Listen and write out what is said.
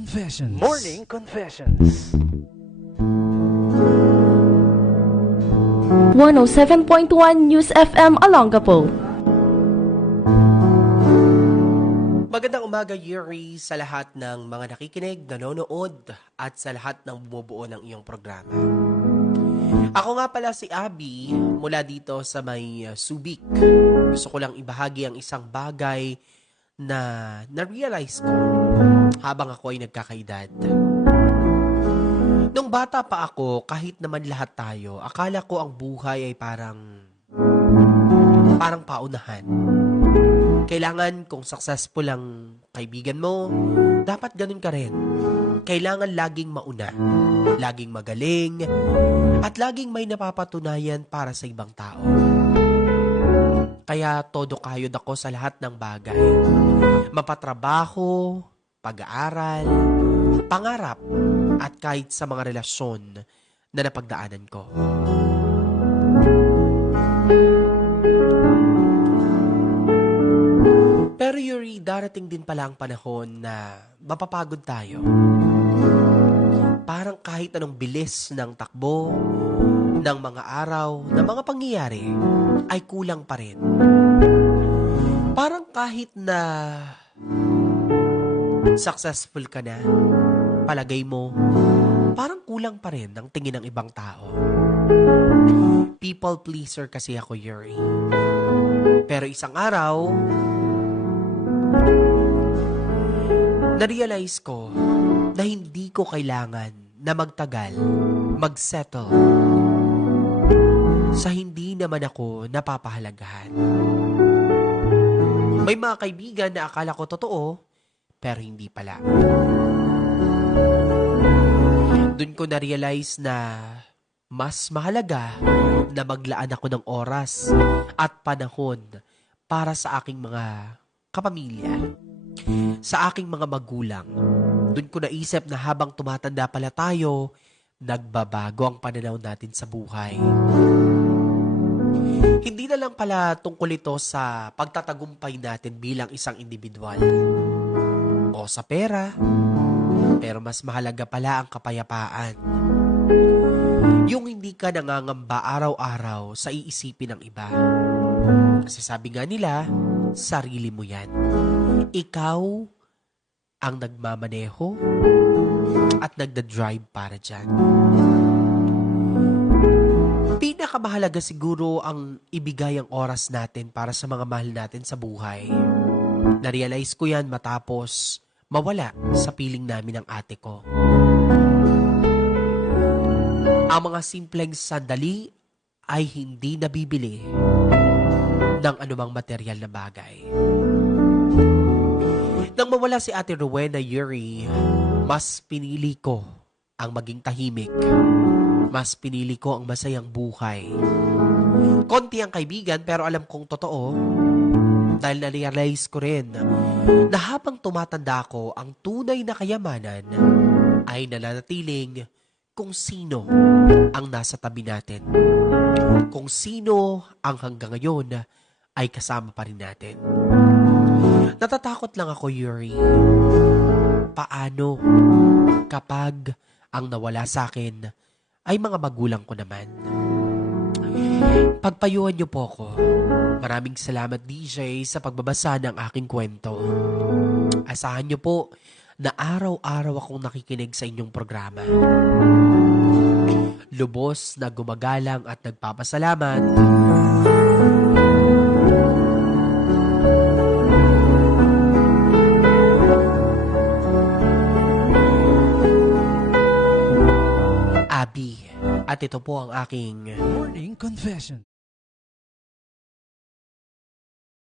Confessions. Morning Confessions. 107.1 News FM Olongapo. Magandang umaga, Yuri, sa lahat ng mga nakikinig, nanonood, at sa lahat ng bumubuo ng iyong programa. Ako nga pala si Abby, mula dito sa may Subic. Gusto ko lang ibahagi ang isang bagay na na-realize ko habang ako ay nagkakaedad. Nung bata pa ako, kahit naman lahat tayo, akala ko ang buhay ay parang paunahan. Kailangan kung successful ang kaibigan mo, dapat ganun ka rin. Kailangan laging mauna, laging magaling, at laging may napapatunayan para sa ibang tao. Kaya todo kayod ako sa lahat ng bagay. Mapatrabaho, pag-aaral, pangarap, at kahit sa mga relasyon na napagdaanan ko. Pero Yuri, darating din pala ang panahon na mapapagod tayo. Parang kahit anong bilis ng takbo, ng mga araw, ng mga pangyayari, ay kulang pa rin. Parang kahit na successful ka na, palagay mo, parang kulang pa rin ang tingin ng ibang tao. People pleaser kasi ako, Yuri. Pero isang araw, na-realize ko na hindi ko kailangan na magtagal, magsettle sa hindi naman ako napapahalagahan. May mga kaibigan na akala ko totoo, pero hindi pala. Doon ko na-realize na mas mahalaga na maglaan ako ng oras at panahon para sa aking mga kapamilya, sa aking mga magulang. Doon ko naisip na habang tumatanda pala tayo, nagbabago ang pananaw natin sa buhay. Hindi na lang pala tungkol ito sa pagtatagumpay natin bilang isang individual o sa pera, pero mas mahalaga pala ang kapayapaan. Yung hindi ka nangangamba araw-araw sa iisipin ng iba. Kasi sabi nga nila, sarili mo yan. Ikaw ang nagmamaneho at nagda-drive para dyan. Pinakamahalaga siguro ang ibigay ang oras natin para sa mga mahal natin sa buhay. Na-realize ko yan matapos mawala sa piling namin ng ate ko. Ang mga simpleng sandali ay hindi nabibili ng anumang material na bagay. Nang mawala si Ate Rowena, Yuri, mas pinili ko ang maging tahimik. Mas pinili ko ang masayang buhay. Konti ang kaibigan pero alam kong totoo dahil na-realize ko rin na habang tumatanda ako, ang tunay na kayamanan ay nananatiling kung sino ang nasa tabi natin. Kung sino ang hanggang ngayon ay kasama pa rin natin. Natatakot lang ako, Yuri. Paano kapag ang nawala sa akin ay mga magulang ko naman? Pagpayuhan niyo po ako. Maraming salamat, DJ, sa pagbabasa ng aking kwento. Asahan niyo po na araw-araw akong nakikinig sa inyong programa. Lubos na gumagalang at nagpapasalamat. Abby. At ito po ang aking Morning Confession.